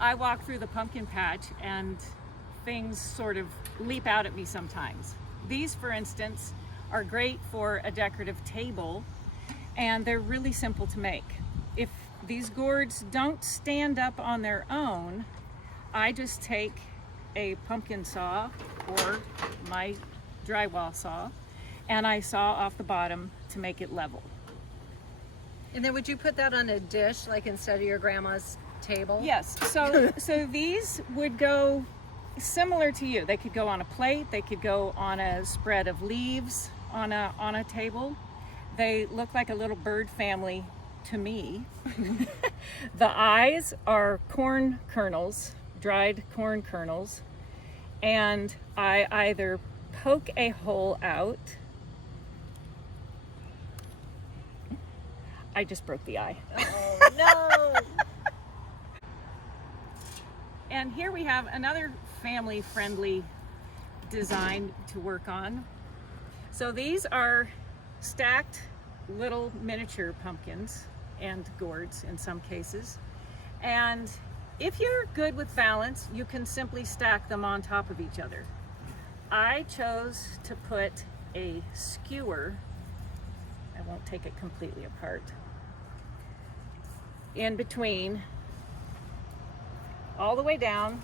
I walk through the pumpkin patch and things sort of leap out at me sometimes. These, for instance, are great for a decorative table, and they're really simple to make. If these gourds don't stand up on their own, I just take a pumpkin saw or my drywall saw and I saw off the bottom to make it level. And then would you put that on a dish, like instead of your grandma's table? Yes, so these would go similar to you. They could go on a plate, they could go on a spread of leaves on a table. They look like a little bird family to me. The eyes are corn kernels, dried corn kernels, and I either poke a hole out. I just broke the eye. Oh no! And here we have another family-friendly design to work on. So these are stacked little miniature pumpkins and gourds in some cases. And if you're good with balance, you can simply stack them on top of each other. I chose to put a skewer, I won't take it completely apart, in between, all the way down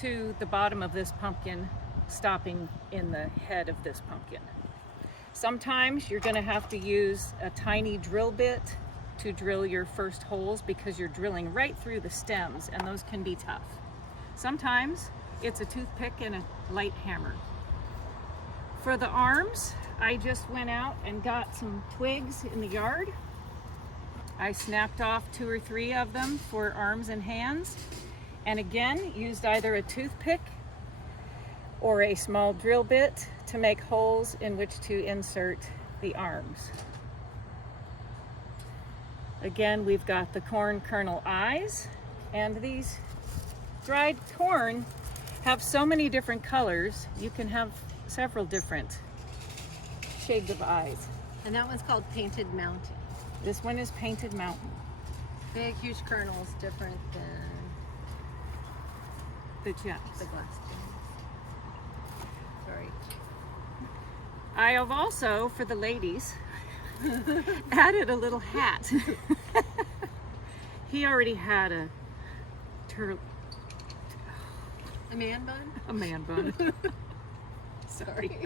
to the bottom of this pumpkin, stopping in the head of this pumpkin. Sometimes you're going to have to use a tiny drill bit to drill your first holes because you're drilling right through the stems, and those can be tough. Sometimes it's a toothpick and a light hammer. For the arms, I just went out and got some twigs in the yard. I snapped off 2 or 3 of them for arms and hands, and again used either a toothpick or a small drill bit to make holes in which to insert the arms. Again, we've got the corn kernel eyes, and these dried corn have so many different colors. You can have several different shades of eyes. And that one's called Painted Mountain. This one is Painted Mountain. Big, huge kernels, different than The gems. the glass gems. Sorry. I have also, for the ladies, added a little hat. He already had a A man bun? man bun. Sorry.